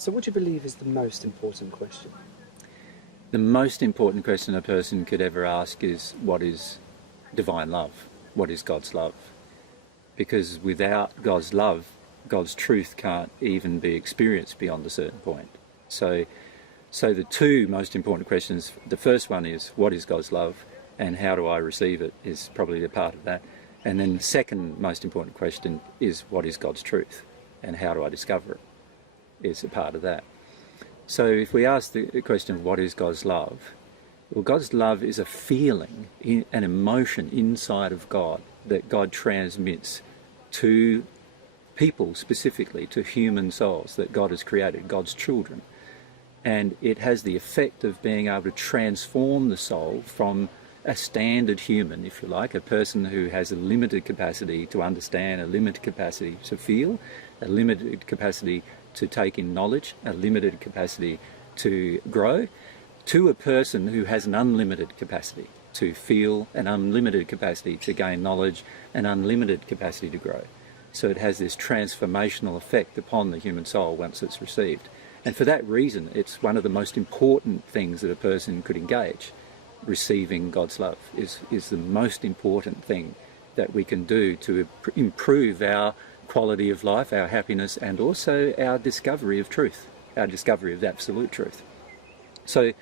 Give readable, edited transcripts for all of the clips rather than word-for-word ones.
So what do you believe is the most important question? The most important question a person could ever ask is, what is divine love? What is God's love? Because without God's love, God's truth can't even be experienced beyond a certain point. So the two most important questions, the first one is, what is God's love and how do I receive it, is probably a part of that. And then the second most important question is, what is God's truth and how do I discover it, is a part of that. So if we ask the question of what is God's love, well, God's love is a feeling, an emotion inside of God that God transmits to people, specifically to human souls that God has created, God's children. And it has the effect of being able to transform the soul from a standard human, if you like, a person who has a limited capacity to understand, a limited capacity to feel, a limited capacity to take in knowledge, a limited capacity to grow, to a person who has an unlimited capacity to feel, an unlimited capacity to gain knowledge, an unlimited capacity to grow. So it has this transformational effect upon the human soul once it's received. And for that reason, it's one of the most important things that a person could engage. Receiving God's love is the most important thing that we can do to improve our quality of life, our happiness, and also our discovery of truth, our discovery of absolute truth. So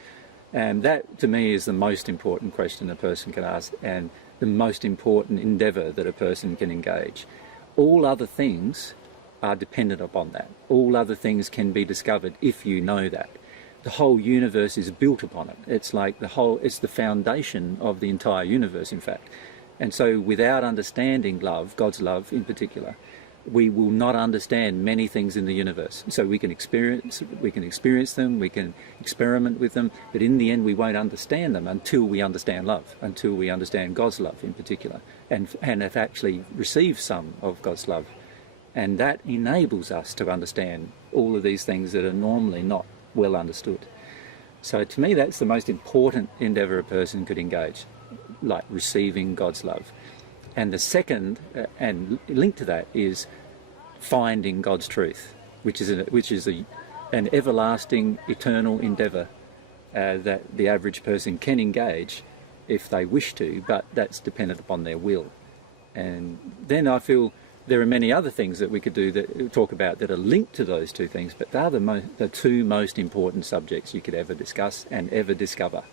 that, to me, is the most important question a person can ask and the most important endeavour that a person can engage. All other things are dependent upon that. All other things can be discovered if you know that. The whole universe is built upon it. It's like it's the foundation of the entire universe, in fact. And so without understanding love, God's love in particular, we will not understand many things in the universe. So we can experience them, we can experiment with them, but in the end we won't understand them until we understand love, until we understand God's love in particular, and have actually received some of God's love. And that enables us to understand all of these things that are normally not well understood. So to me, that's the most important endeavour a person could engage, like receiving God's love. And the second, and linked to that, is finding God's truth, which is an everlasting, eternal endeavour that the average person can engage if they wish to, but that's dependent upon their will. And then I feel there are many other things that we could do that we talk about that are linked to those two things, but they're the two most important subjects you could ever discuss and ever discover.